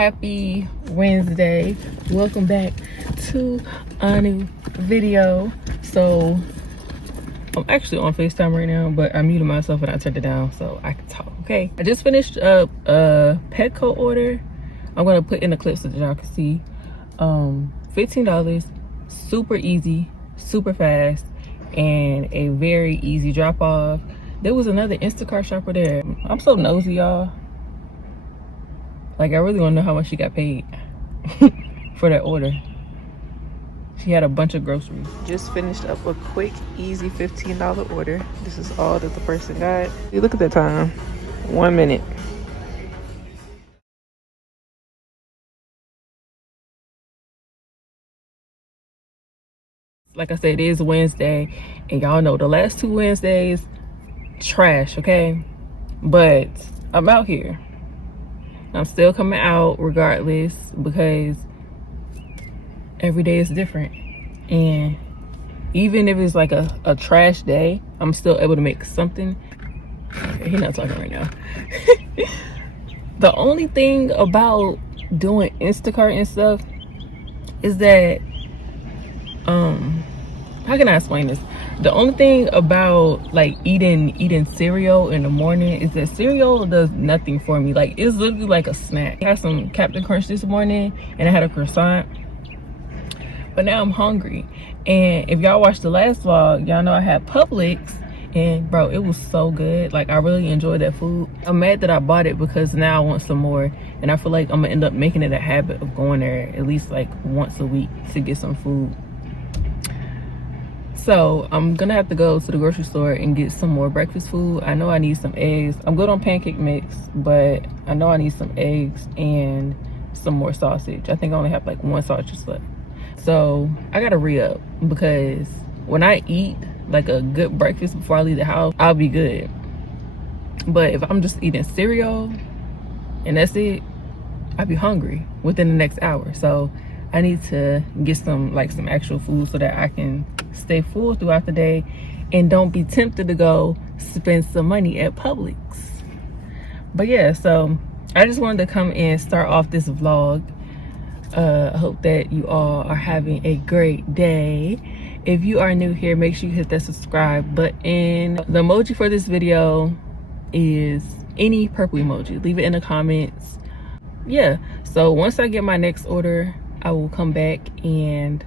happy Wednesday. Welcome back to a new video. So I'm actually on FaceTime right now, but I muted myself and I turned it down so I can talk. Okay, I just finished up a Petco order. I'm gonna put in the clips so that y'all can see. $15, super easy, super fast, and a very easy drop off. There was another Instacart shopper there. I'm so nosy, y'all. Like, I really want to know how much she got paid for that order. She had a bunch of groceries. Just finished up a quick, easy $15 order. This is all that the person got. Hey, look at that time. 1 minute. Like I said, it is Wednesday, and y'all know the last 2 Wednesdays, trash, okay? But I'm out here. I'm still coming out regardless because every day is different. And even if it's like a trash day, I'm still able to make something. Okay, he's not talking right now. The only thing about doing Instacart and stuff is that, how can I explain this? The only thing about like eating cereal in the morning is that cereal does nothing for me. Like, it's literally like a snack. I had some Captain Crunch this morning and I had a croissant, but now I'm hungry. And if y'all watched the last vlog, y'all know I had Publix, and bro, it was so good. Like, I really enjoyed that food. I'm mad that I bought it because now I want some more, and I feel like I'm gonna end up making it a habit of going there at least like once a week to get some food. So I'm gonna have to go to the grocery store and get some more breakfast food. I know I need some eggs. I'm good on pancake mix, but I know I need some eggs and some more sausage. I think I only have like 1 sausage left. So I gotta re-up, because when I eat like a good breakfast before I leave the house, I'll be good. But if I'm just eating cereal and that's it, I'll be hungry within the next hour. So I need to get some actual food so that I can stay full throughout the day and don't be tempted to go spend some money at Publix. But yeah, so I just wanted to come and start off this vlog. I hope that you all are having a great day. If you are new here, make sure you hit that subscribe button. The emoji for this video is any purple emoji. Leave it in the comments. Yeah, so once I get my next order, I will come back and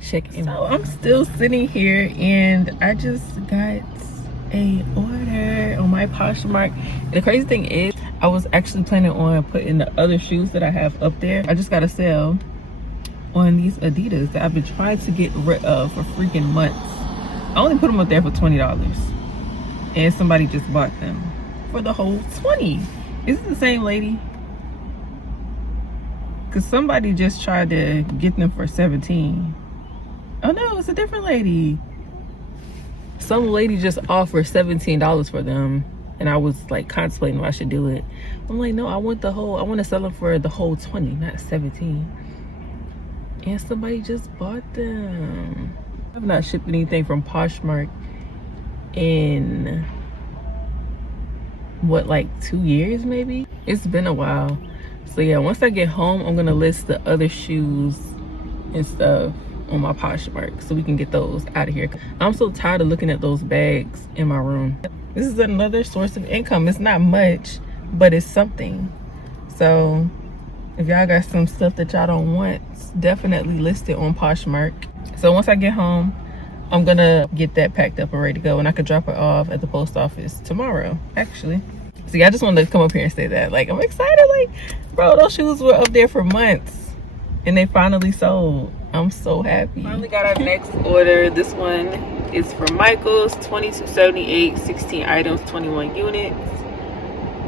check in. So I'm still sitting here and I just got a order on my Poshmark. And the crazy thing is, I was actually planning on putting the other shoes that I have up there. I just got a sale on these Adidas that I've been trying to get rid of for freaking months. I only put them up there for $20, and somebody just bought them for the whole $20. Is it the same lady? Because somebody just tried to get them for $17. Oh no, it's a different lady. Some lady just offered $17 for them, and I was like contemplating if I should do it. I'm like, no, I want to sell them for the whole 20, not 17. And somebody just bought them. I've not shipped anything from Poshmark in what, like 2 years maybe? It's been a while. So yeah, once I get home, I'm gonna list the other shoes and stuff on my Poshmark so we can get those out of here. I'm so tired of looking at those bags in my room. This is another source of income. It's not much, but it's something. So if y'all got some stuff that y'all don't want, definitely list it on Poshmark. So once I get home, I'm gonna get that packed up and ready to go, and I could drop it off at the post office tomorrow, actually. So yeah, I just wanted to come up here and say that. Like, I'm excited. Like, bro, those shoes were up there for months and they finally sold. I'm so happy. Finally got our next order. This one is from Michael's, $22.78, 16 items, 21 units,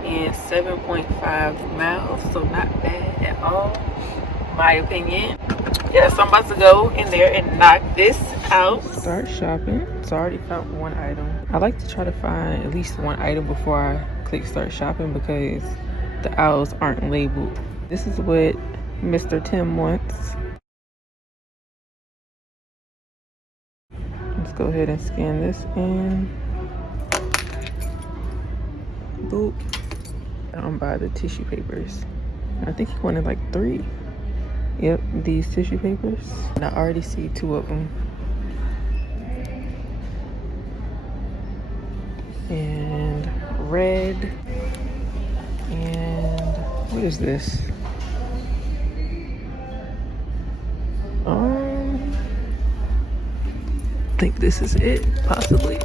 and 7.5 miles. So not bad at all, my opinion. Yeah, so I'm about to go in there and knock this out. Start shopping. So I already found 1 item. I like to try to find at least 1 item before I click start shopping because the aisles aren't labeled. This is what Mr. Tim wants. Let's go ahead and scan this in. Boop. I'm by the tissue papers. I think he wanted like 3. Yep, these tissue papers. And I already see 2 of them. And red. And what is this? I think this is it, possibly.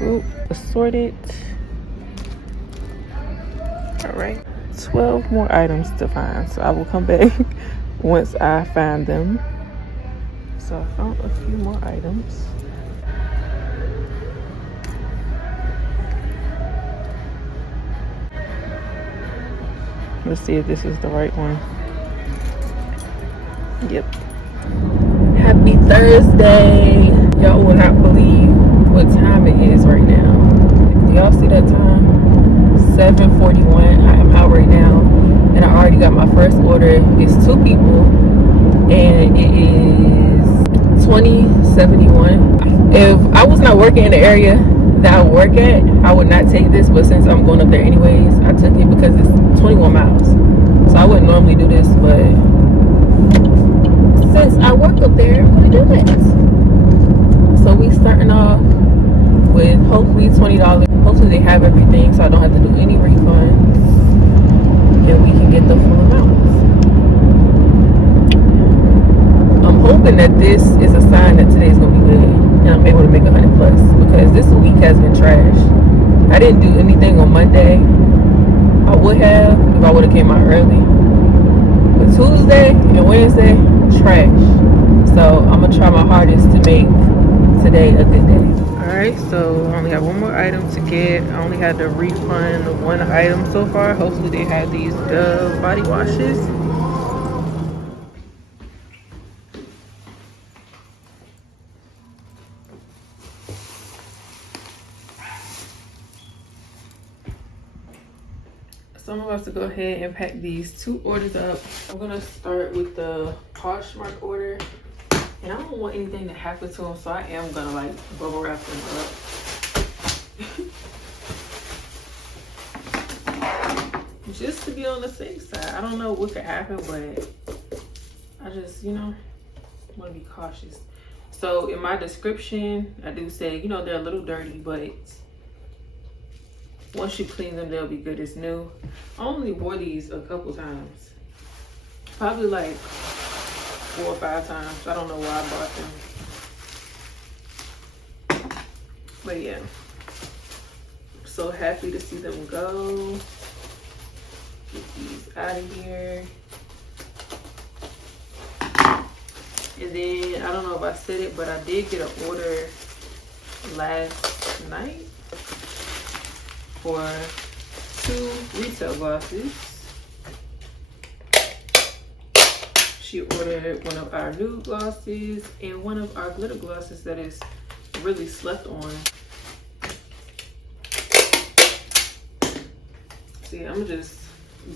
Boop, assorted. All right, 12 more items to find. So I will come back once I find them. So I found a few more items. Let's see if this is the right one. Yep. Happy Thursday. Y'all will not believe what time it is right now. Do y'all see that time? 7:41. I am out right now. And I already got my first order. It's 2 people. And it is $20.71. If I was not working in the area that I work at, I would not take this, but since I'm going up there anyways, I took it because it's 21 miles. So I wouldn't normally do this, but since I work up there, I'm gonna do it. So we starting off with hopefully $20. Hopefully they have everything so I don't have to do any refunds and we can get the full amount. I'm hoping that this is a sign that today's gonna be good and I'm able to make 100 plus, because this week has been trash. I didn't do anything on Monday. I would have if I would have came out early. But Tuesday and Wednesday, trash. So I'm gonna try my hardest to make today a good day. All right, so I only have one more item to get. I only had to refund 1 item so far. Hopefully they have these Dove body washes. So I'm about to go ahead and pack these 2 orders up. I'm gonna start with the Poshmark order. And I don't want anything to happen to them, so I am gonna like bubble wrap them up. Just to be on the safe side. I don't know what could happen, but I just, want to be cautious. So in my description, I do say, they're a little dirty, but once you clean them, they'll be good as new. I only wore these a couple times. Probably like 4 or 5 times. I don't know why I bought them. But yeah. So happy to see them go. Get these out of here. And then, I don't know if I said it, but I did get an order last night for 2 retail glosses. She ordered one of our nude glosses and one of our glitter glosses that is really slept on. So yeah, I'm gonna just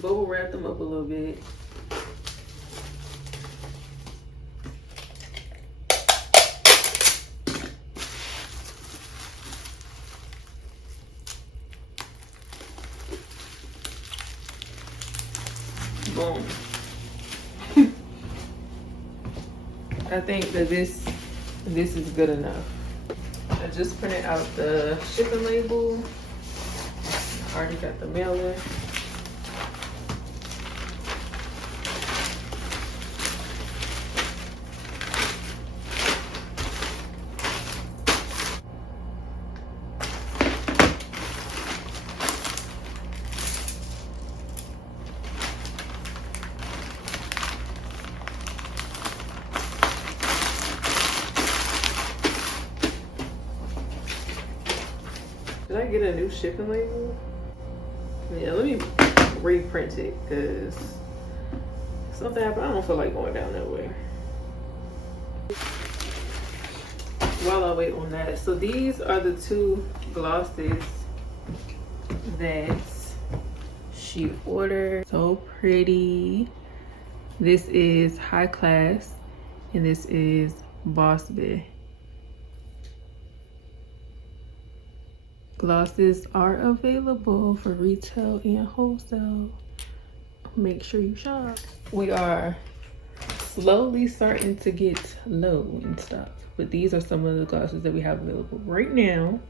bubble wrap them up a little bit. Boom. I think that this is good enough. I just printed out the shipping label. I already got the mailer. Did I get a new shipping label? Yeah, let me reprint it because something happened. I don't feel like going down that way. While I wait on that, so these are the 2 glosses that she ordered. So pretty. This is High Class and this is Boss Bae. Glosses are available for retail and wholesale. Make sure you shop. We are slowly starting to get low in stock, but these are some of the glosses that we have available right now.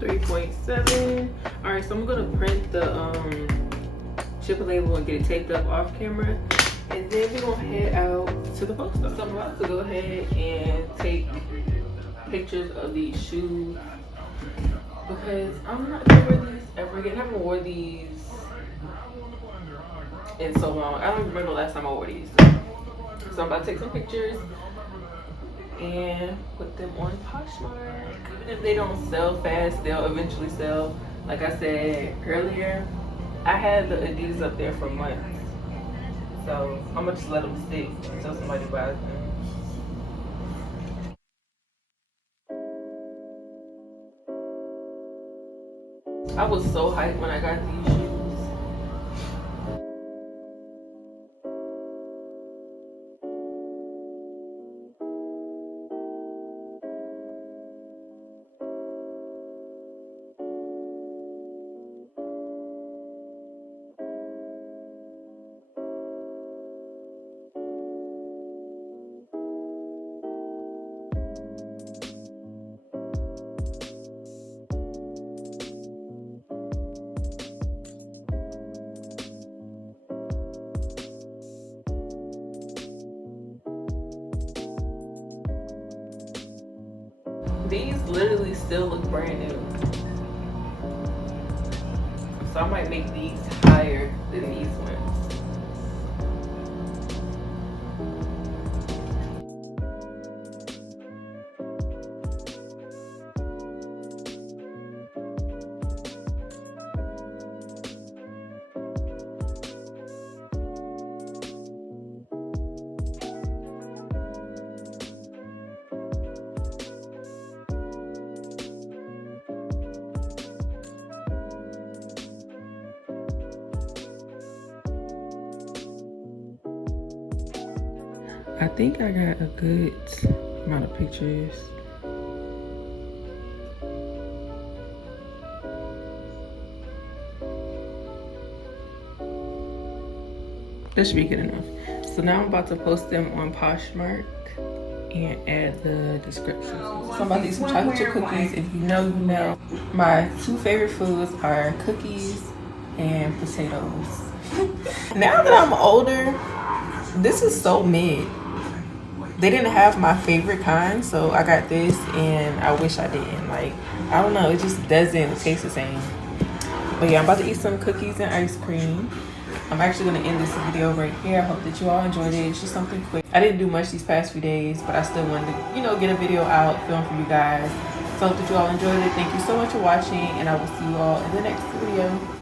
$3.7. All right, so I'm gonna print the shipping label and get it taped up off camera, and then we're gonna head out to the post office. So I'm about to go ahead and take pictures of these shoes because I'm not gonna wear these ever again. I haven't worn these in so long. I don't even remember the last time I wore these. So I'm about to take some pictures and put them on Poshmark. Even if they don't sell fast, they'll eventually sell. Like I said earlier, I had the Adidas up there for months, so I'm gonna just let them stick until somebody buys them. I was so hyped when I got these shoes. These literally still look brand new. So I might make these higher than these ones. I think I got a good amount of pictures. That should be good enough. So now I'm about to post them on Poshmark and add the description. So I'm about to eat some chocolate chip cookies. If you know, you know. My two favorite foods are cookies and potatoes. Now that I'm older, this is so mid. They didn't have my favorite kind, so I got this, and I wish I didn't. Like, I don't know, it just doesn't taste the same. But yeah, I'm about to eat some cookies and ice cream. I'm actually going to end this video right here. I hope that you all enjoyed it. It's just something quick. I didn't do much these past few days, but I still wanted to, you know, get a video out, film for you guys. So I hope that you all enjoyed it. Thank you so much for watching, and I will see you all in the next video.